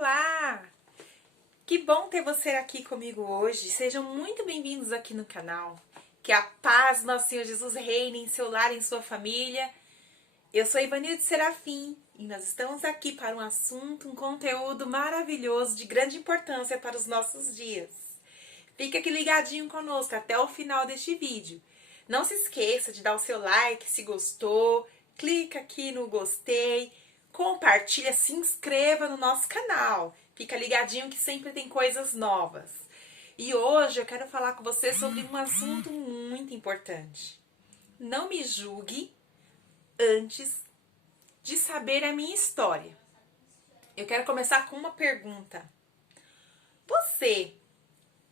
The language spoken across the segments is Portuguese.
Olá! Que bom ter você aqui comigo hoje. Sejam muito bem-vindos aqui no canal. Que a paz do nosso Senhor Jesus reine em seu lar, em sua família. Eu sou Ivanilde Serafim e nós estamos aqui para um assunto, um conteúdo maravilhoso de grande importância para os nossos dias. Fica aqui ligadinho conosco até o final deste vídeo. Não se esqueça de dar o seu like se gostou, clica aqui no gostei, compartilha, se inscreva no nosso canal. Fica ligadinho que sempre tem coisas novas. E hoje eu quero falar com você sobre um assunto muito importante. Não me julgue antes de saber a minha história. Eu quero começar com uma pergunta. Você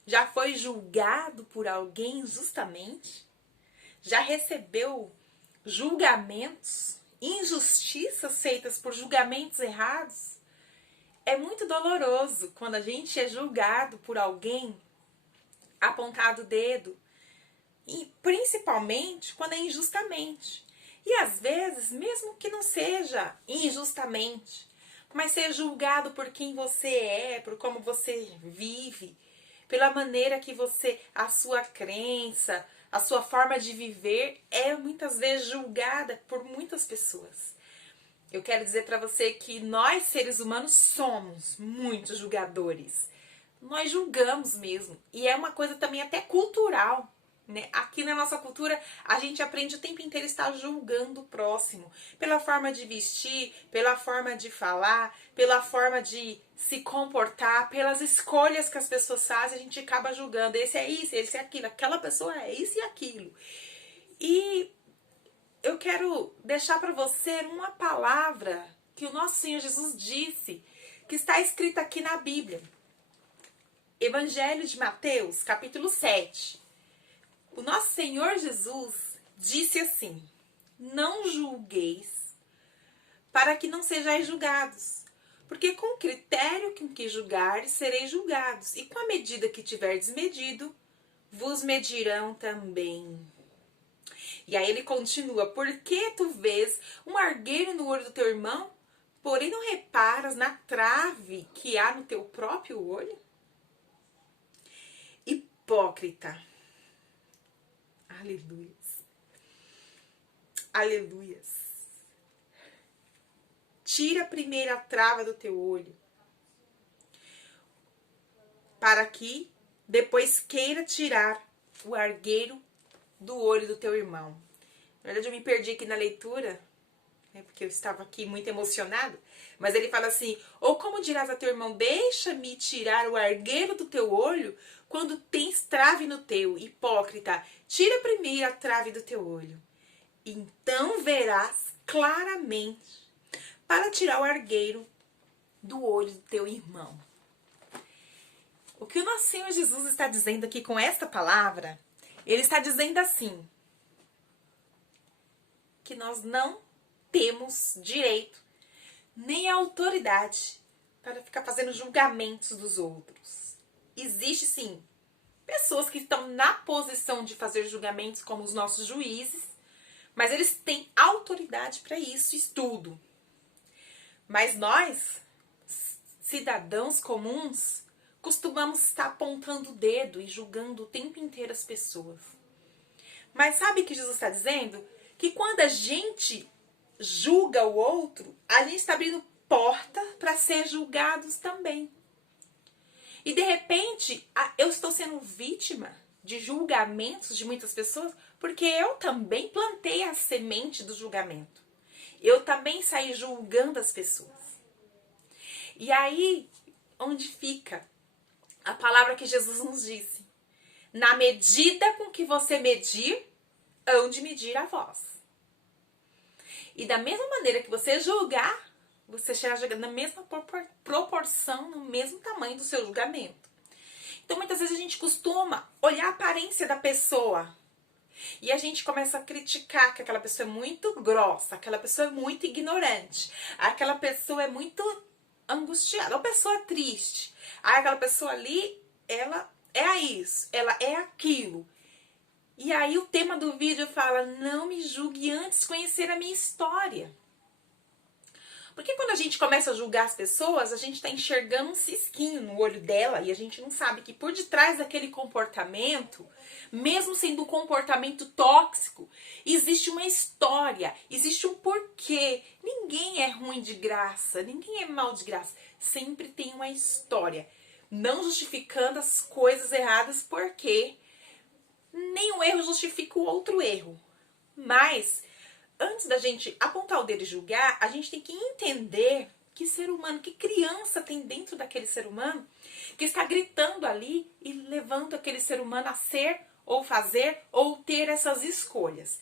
já foi julgado por alguém injustamente? Já recebeu julgamentos, injustiças feitas por julgamentos errados? É muito doloroso quando a gente é julgado por alguém, apontado o dedo, e principalmente quando é injustamente. E às vezes, mesmo que não seja injustamente, mas seja julgado por quem você é, por como você vive, pela maneira que você, a sua crença, a sua forma de viver é muitas vezes julgada por muitas pessoas. Eu quero dizer para você que nós, seres humanos, somos muito julgadores. Nós julgamos mesmo. E é uma coisa também até cultural, né? Aqui na nossa cultura, a gente aprende o tempo inteiro a estar julgando o próximo. Pela forma de vestir, pela forma de falar, pela forma de se comportar, pelas escolhas que as pessoas fazem, a gente acaba julgando. Esse é isso, esse é aquilo, aquela pessoa é isso e aquilo. E eu quero deixar para você uma palavra que o nosso Senhor Jesus disse, que está escrita aqui na Bíblia. Evangelho de Mateus, capítulo 7. O nosso Senhor Jesus disse assim: não julgueis, para que não sejais julgados. Porque com o critério com que julgares, sereis julgados. E com a medida que tiverdes medido, vos medirão também. E aí ele continua: por que tu vês um argueiro no olho do teu irmão, porém não reparas na trave que há no teu próprio olho? Hipócrita. Aleluias. Aleluias. Tira a primeira trava do teu olho, para que depois queira tirar o argueiro do olho do teu irmão. Na verdade, eu me perdi aqui na leitura, né, porque eu estava aqui muito emocionada. Mas ele fala assim: ou como dirás a teu irmão, deixa-me tirar o argueiro do teu olho, quando tens trave no teu. Hipócrita, tira primeiro a trave do teu olho. Então verás claramente para tirar o argueiro do olho do teu irmão. O que o nosso Senhor Jesus está dizendo aqui com esta palavra, ele está dizendo assim: que nós não temos direito nem autoridade para ficar fazendo julgamentos dos outros. Existe sim pessoas que estão na posição de fazer julgamentos, como os nossos juízes, mas eles têm autoridade para isso, estudo. Mas nós, cidadãos comuns, costumamos estar apontando o dedo e julgando o tempo inteiro as pessoas. Mas sabe o que Jesus está dizendo? Que quando a gente julga o outro, a gente está abrindo porta para ser julgados também. E de repente, eu estou sendo vítima de julgamentos de muitas pessoas, porque eu também plantei a semente do julgamento. Eu também saí julgando as pessoas. E aí, onde fica a palavra que Jesus nos disse? Na medida com que você medir, hão de medir a vós. E da mesma maneira que você julgar, você será julgado na mesma proporção, no mesmo tamanho do seu julgamento. Então, muitas vezes a gente costuma olhar a aparência da pessoa e a gente começa a criticar que aquela pessoa é muito grossa, aquela pessoa é muito ignorante, aquela pessoa é muito angustiada, uma pessoa triste. Aquela pessoa ali, ela é isso, ela é aquilo. E aí o tema do vídeo fala: não me julgue antes de conhecer a minha história. Porque quando a gente começa a julgar as pessoas, a gente está enxergando um cisquinho no olho dela e a gente não sabe que por detrás daquele comportamento, mesmo sendo um comportamento tóxico, existe uma história, existe um porquê. Ninguém é ruim de graça, ninguém é mal de graça. Sempre tem uma história. Não justificando as coisas erradas, porque nenhum erro justifica o outro erro. Mas antes da gente apontar o dedo e julgar, a gente tem que entender que ser humano, que criança tem dentro daquele ser humano que está gritando ali e levando aquele ser humano a ser ou fazer ou ter essas escolhas.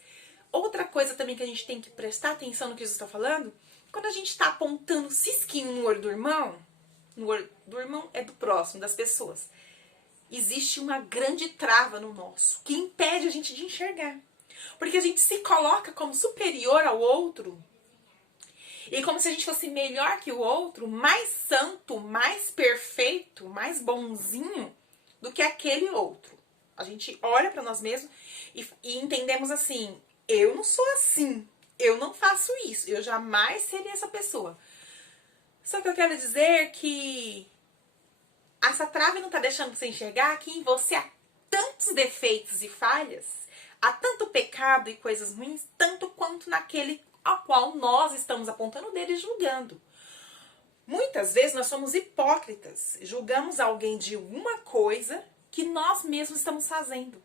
Outra coisa também que a gente tem que prestar atenção no que Jesus está falando, quando a gente está apontando cisquinho no olho do irmão, no olho do irmão é do próximo, das pessoas, existe uma grande trava no nosso, que impede a gente de enxergar. Porque a gente se coloca como superior ao outro e como se a gente fosse melhor que o outro, mais santo, mais perfeito, mais bonzinho do que aquele outro. A gente olha para nós mesmos e entendemos assim, eu não sou assim, eu não faço isso, eu jamais seria essa pessoa. Só que eu quero dizer que essa trave não está deixando você enxergar que em você há tantos defeitos e falhas, há tanto pecado e coisas ruins, tanto quanto naquele ao qual nós estamos apontando o dedo e julgando. Muitas vezes nós somos hipócritas, julgamos alguém de uma coisa que nós mesmos estamos fazendo.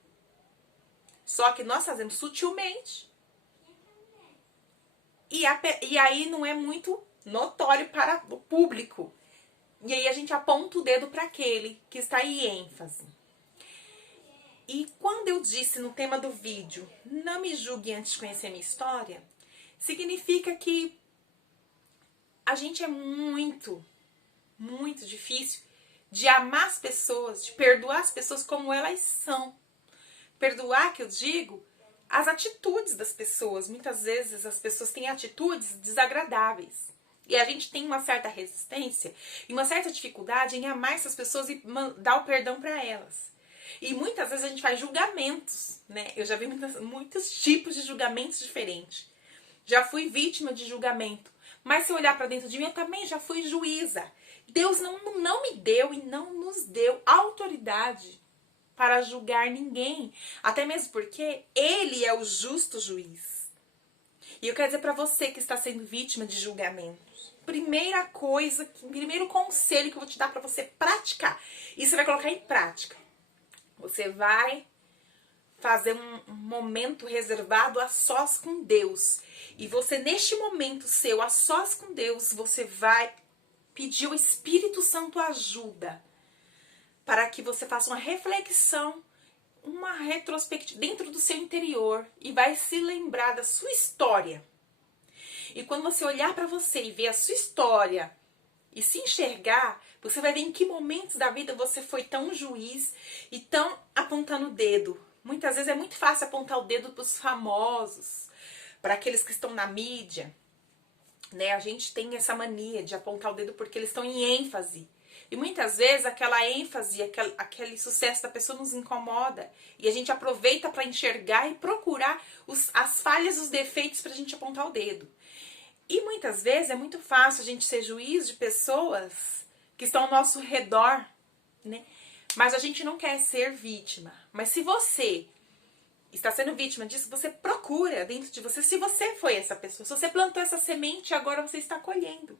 Só que nós fazemos sutilmente. E aí não é muito notório para o público. E aí a gente aponta o dedo para aquele que está em ênfase. E quando eu disse no tema do vídeo, não me julgue antes de conhecer a minha história, significa que a gente é muito, muito difícil de amar as pessoas, de perdoar as pessoas como elas são. Perdoar, que eu digo, as atitudes das pessoas. Muitas vezes as pessoas têm atitudes desagradáveis. E a gente tem uma certa resistência e uma certa dificuldade em amar essas pessoas e dar o perdão para elas. E muitas vezes a gente faz julgamentos, né? Eu já vi muitos tipos de julgamentos diferentes. Já fui vítima de julgamento. Mas se eu olhar para dentro de mim, eu também já fui juíza. Deus não me deu e não nos deu autoridade para julgar ninguém. Até mesmo porque Ele é o justo juiz. E eu quero dizer para você que está sendo vítima de julgamentos. Primeiro conselho que eu vou te dar para você praticar. E você vai colocar em prática. Você vai fazer um momento reservado a sós com Deus. E você, neste momento seu, a sós com Deus, você vai pedir ao Espírito Santo ajuda para que você faça uma reflexão, uma retrospectiva dentro do seu interior e vai se lembrar da sua história. E quando você olhar para você e ver a sua história e se enxergar, você vai ver em que momentos da vida você foi tão juiz e tão apontando o dedo. Muitas vezes é muito fácil apontar o dedo para os famosos, para aqueles que estão na mídia, né? A gente tem essa mania de apontar o dedo porque eles estão em ênfase. E muitas vezes aquela ênfase, aquele sucesso da pessoa nos incomoda. E a gente aproveita para enxergar e procurar as falhas, os defeitos para a gente apontar o dedo. E muitas vezes é muito fácil a gente ser juiz de pessoas que estão ao nosso redor, né? Mas a gente não quer ser vítima. Mas se você está sendo vítima disso, você procura dentro de você se você foi essa pessoa. Se você plantou essa semente, agora você está colhendo.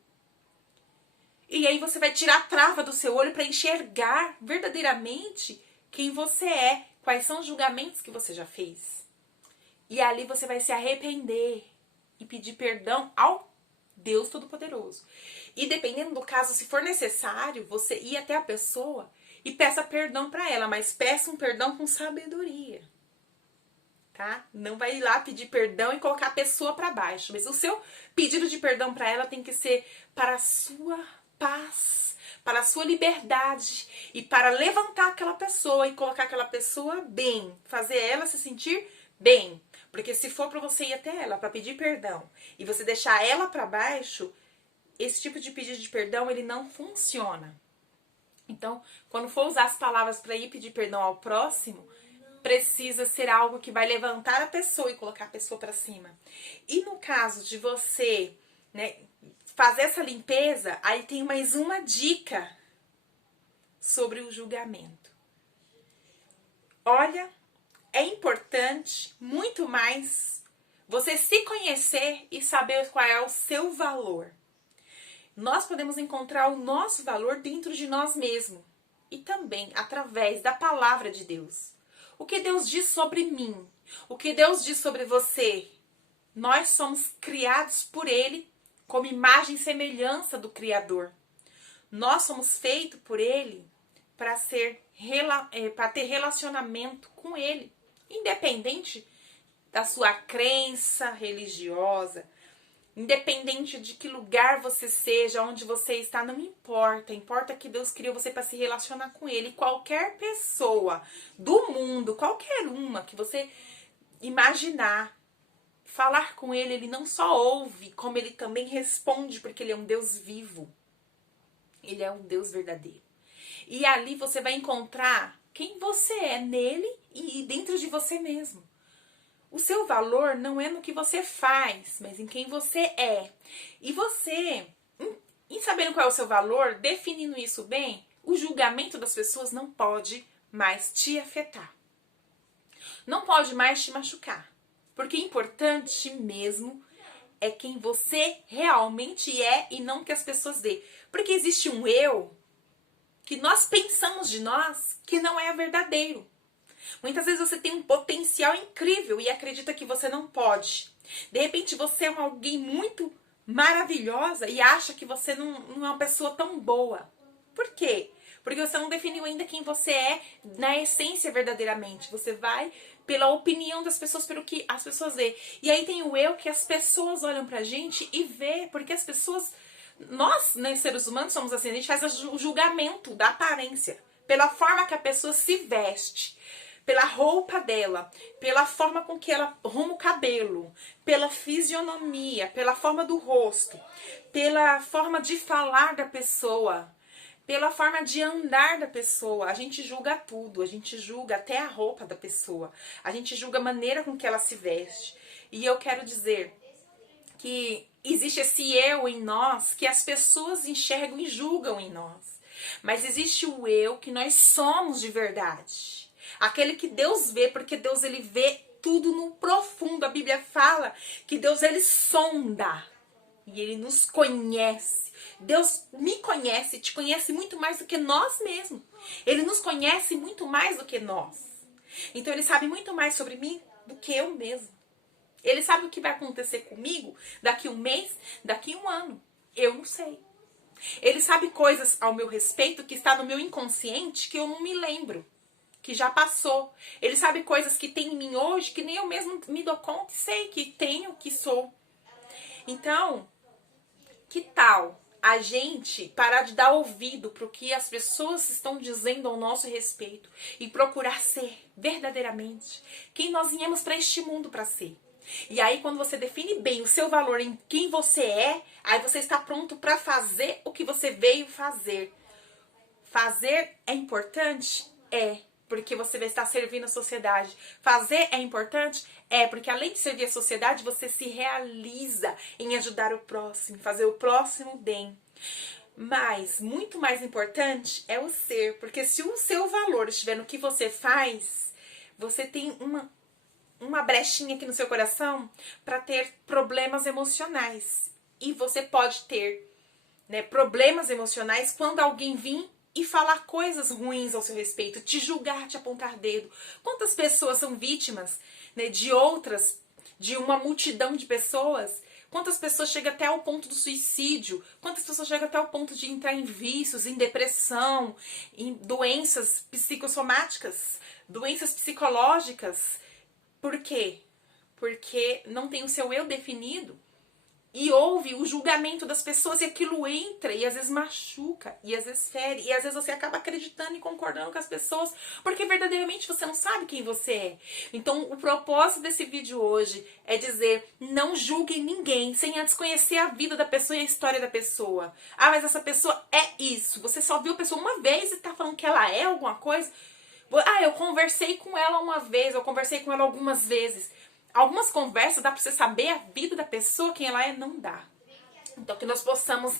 E aí você vai tirar a trava do seu olho para enxergar verdadeiramente quem você é, quais são os julgamentos que você já fez. E ali você vai se arrepender e pedir perdão ao Deus Todo-Poderoso. E dependendo do caso, se for necessário, você ir até a pessoa e peça perdão para ela, mas peça um perdão com sabedoria. Tá? Não vai ir lá pedir perdão e colocar a pessoa para baixo. Mas o seu pedido de perdão para ela tem que ser para a sua paz, para a sua liberdade e para levantar aquela pessoa e colocar aquela pessoa bem, fazer ela se sentir bem. Porque se for para você ir até ela para pedir perdão e você deixar ela para baixo, esse tipo de pedido de perdão ele não funciona. Então, quando for usar as palavras para ir pedir perdão ao próximo, precisa ser algo que vai levantar a pessoa e colocar a pessoa para cima. E no caso de você, né, fazer essa limpeza, aí tem mais uma dica sobre o julgamento. Olha, é importante muito mais você se conhecer e saber qual é o seu valor. Nós podemos encontrar o nosso valor dentro de nós mesmos e também através da palavra de Deus. O que Deus diz sobre mim, o que Deus diz sobre você. Nós somos criados por Ele como imagem e semelhança do Criador. Nós somos feitos por Ele para ter relacionamento com Ele, independente da sua crença religiosa, independente de que lugar você seja, onde você está, não importa. Importa que Deus criou você para se relacionar com Ele. Qualquer pessoa do mundo, qualquer uma que você imaginar, falar com Ele, Ele não só ouve, como Ele também responde, porque Ele é um Deus vivo. Ele é um Deus verdadeiro. E ali você vai encontrar quem você é nele e dentro de você mesmo. O seu valor não é no que você faz, mas em quem você é. E você, em sabendo qual é o seu valor, definindo isso bem, o julgamento das pessoas não pode mais te afetar. Não pode mais te machucar. Porque importante mesmo é quem você realmente é e não que as pessoas dê. Porque existe um eu que nós pensamos de nós que não é verdadeiro. Muitas vezes você tem um potencial incrível e acredita que você não pode. De repente você é alguém muito maravilhosa e acha que você não é uma pessoa tão boa. Por quê? Porque você não definiu ainda quem você é na essência verdadeiramente. Você vai pela opinião das pessoas, pelo que as pessoas veem. E aí tem o eu que as pessoas olham pra gente e vê, porque as pessoas... Nós, né, seres humanos, somos assim, a gente faz o julgamento da aparência. Pela forma que a pessoa se veste, pela roupa dela, pela forma com que ela arruma o cabelo, pela fisionomia, pela forma do rosto, pela forma de falar da pessoa, pela forma de andar da pessoa. A gente julga tudo, a gente julga até a roupa da pessoa, a gente julga a maneira com que ela se veste. E eu quero dizer que existe esse eu em nós que as pessoas enxergam e julgam em nós. Mas existe o eu que nós somos de verdade. Aquele que Deus vê, porque Deus ele vê tudo no profundo. A Bíblia fala que Deus ele sonda e ele nos conhece. Deus me conhece, te conhece muito mais do que nós mesmos. Ele nos conhece muito mais do que nós. Então ele sabe muito mais sobre mim do que eu mesmo. Ele sabe o que vai acontecer comigo daqui um mês, daqui um ano. Eu não sei. Ele sabe coisas ao meu respeito que está no meu inconsciente que eu não me lembro, que já passou. Ele sabe coisas que tem em mim hoje que nem eu mesmo me dou conta e sei que tenho, que sou. Então, que tal a gente parar de dar ouvido para o que as pessoas estão dizendo ao nosso respeito e procurar ser verdadeiramente quem nós viemos para este mundo para ser? E aí, quando você define bem o seu valor em quem você é, aí você está pronto para fazer o que você veio fazer. Fazer é importante? É, porque você vai estar servindo a sociedade. Fazer é importante? É, porque além de servir a sociedade, você se realiza em ajudar o próximo, fazer o próximo bem. Mas, muito mais importante é o ser, porque se o seu valor estiver no que você faz, você tem uma brechinha aqui no seu coração para ter problemas emocionais. E você pode ter, né, problemas emocionais quando alguém vir e falar coisas ruins ao seu respeito, te julgar, te apontar dedo. Quantas pessoas são vítimas, né, de uma multidão de pessoas? Quantas pessoas chegam até ao ponto do suicídio? Quantas pessoas chegam até o ponto de entrar em vícios, em depressão, em doenças psicossomáticas, doenças psicológicas? Por quê? Porque não tem o seu eu definido e ouve o julgamento das pessoas e aquilo entra e às vezes machuca e às vezes fere e às vezes você acaba acreditando e concordando com as pessoas porque verdadeiramente você não sabe quem você é. Então o propósito desse vídeo hoje é dizer: não julgue ninguém sem antes conhecer a vida da pessoa e a história da pessoa. Ah, mas essa pessoa é isso. Você só viu a pessoa uma vez e tá falando que ela é alguma coisa. Ah, eu conversei com ela uma vez, eu conversei com ela algumas vezes. Algumas conversas dá pra você saber a vida da pessoa, quem ela é, não dá. Então, que nós possamos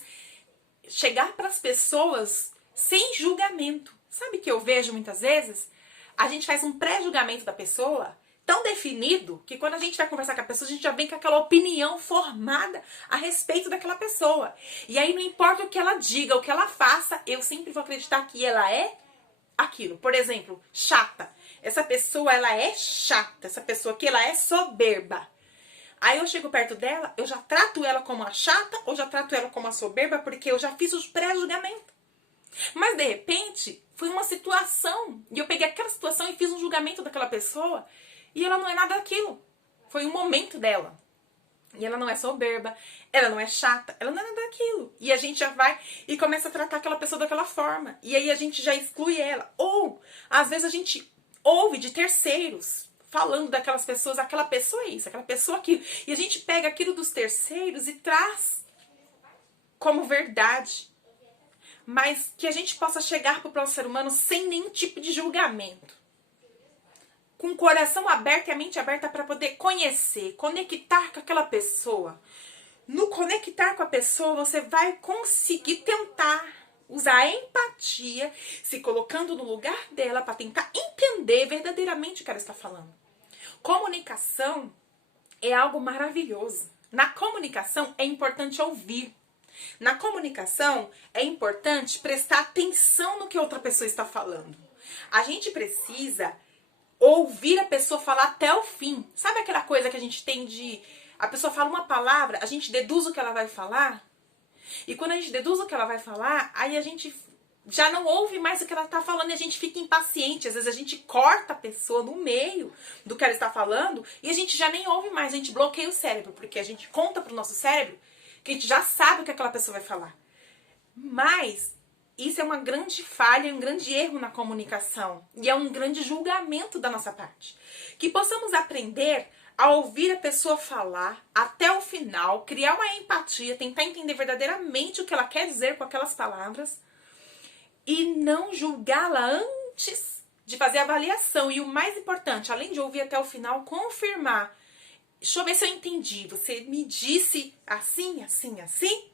chegar para as pessoas sem julgamento. Sabe o que eu vejo muitas vezes? A gente faz um pré-julgamento da pessoa tão definido que quando a gente vai conversar com a pessoa, a gente já vem com aquela opinião formada a respeito daquela pessoa. E aí não importa o que ela diga, o que ela faça, eu sempre vou acreditar que ela é aquilo. Por exemplo, chata. Essa pessoa, ela é chata. Essa pessoa aqui, ela é soberba. Aí eu chego perto dela, eu já trato ela como a chata ou já trato ela como a soberba porque eu já fiz os pré-julgamentos. Mas de repente, foi uma situação e eu peguei aquela situação e fiz um julgamento daquela pessoa e ela não é nada daquilo. Foi um momento dela. E ela não é soberba, ela não é chata, ela não é nada daquilo. E a gente já vai e começa a tratar aquela pessoa daquela forma. E aí a gente já exclui ela. Ou, às vezes, a gente ouve de terceiros falando daquelas pessoas, aquela pessoa é isso, aquela pessoa aquilo. E a gente pega aquilo dos terceiros e traz como verdade. Mas que a gente possa chegar para o próximo ser humano sem nenhum tipo de julgamento. Com o coração aberto e a mente aberta para poder conhecer, conectar com aquela pessoa. No conectar com a pessoa, você vai conseguir tentar usar a empatia, se colocando no lugar dela para tentar entender verdadeiramente o que ela está falando. Comunicação é algo maravilhoso. Na comunicação é importante ouvir. Na comunicação é importante prestar atenção no que outra pessoa está falando. A gente precisa ouvir a pessoa falar até o fim. Sabe aquela coisa que a gente tem de... A pessoa fala uma palavra, a gente deduz o que ela vai falar. E quando a gente deduz o que ela vai falar, aí a gente já não ouve mais o que ela está falando e a gente fica impaciente. Às vezes a gente corta a pessoa no meio do que ela está falando e a gente já nem ouve mais, a gente bloqueia o cérebro, porque a gente conta pro nosso cérebro que a gente já sabe o que aquela pessoa vai falar. Mas isso é uma grande falha, um grande erro na comunicação. E é um grande julgamento da nossa parte. Que possamos aprender a ouvir a pessoa falar até o final, criar uma empatia, tentar entender verdadeiramente o que ela quer dizer com aquelas palavras e não julgá-la antes de fazer a avaliação. E o mais importante, além de ouvir até o final, confirmar. Deixa eu ver se eu entendi. Você me disse assim, assim, assim?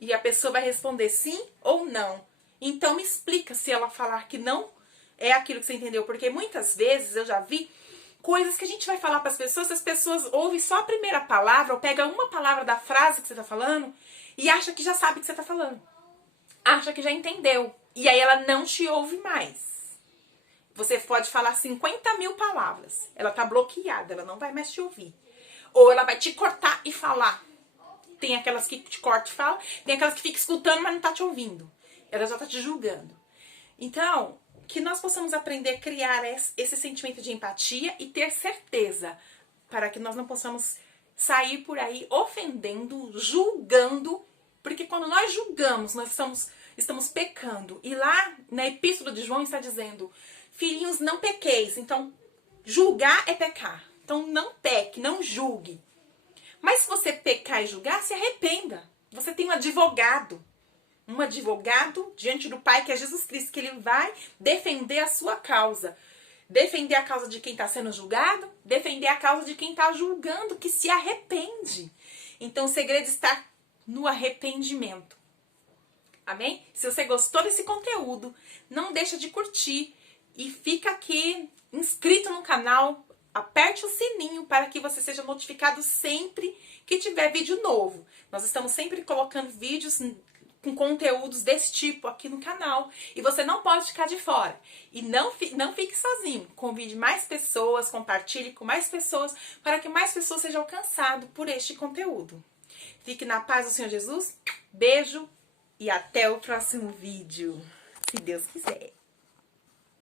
E a pessoa vai responder sim ou não. Então me explica se ela falar que não é aquilo que você entendeu. Porque muitas vezes eu já vi coisas que a gente vai falar para as pessoas ouvem só a primeira palavra ou pega uma palavra da frase que você está falando e acha que já sabe o que você está falando. Acha que já entendeu. E aí ela não te ouve mais. Você pode falar 50 mil palavras. Ela está bloqueada, ela não vai mais te ouvir. Ou ela vai te cortar e falar. Tem aquelas que te cortam e falam, tem aquelas que ficam escutando, mas não tá te ouvindo. Ela já tá te julgando. Então, que nós possamos aprender a criar esse sentimento de empatia e ter certeza, para que nós não possamos sair por aí ofendendo, julgando, porque quando nós julgamos, nós estamos pecando. E lá, na Epístola de João, está dizendo, filhinhos, não pequeis. Então, julgar é pecar. Então, não peque, não julgue. Mas se você pecar e julgar, se arrependa. Você tem um advogado diante do Pai, que é Jesus Cristo, que ele vai defender a sua causa. Defender a causa de quem está sendo julgado, defender a causa de quem está julgando, que se arrepende. Então o segredo está no arrependimento. Amém? Se você gostou desse conteúdo, não deixa de curtir e fica aqui inscrito no canal. Aperte o sininho para que você seja notificado sempre que tiver vídeo novo. Nós estamos sempre colocando vídeos com conteúdos desse tipo aqui no canal. E você não pode ficar de fora. E não fique sozinho. Convide mais pessoas, compartilhe com mais pessoas, para que mais pessoas sejam alcançadas por este conteúdo. Fique na paz do Senhor Jesus. Beijo e até o próximo vídeo. Se Deus quiser.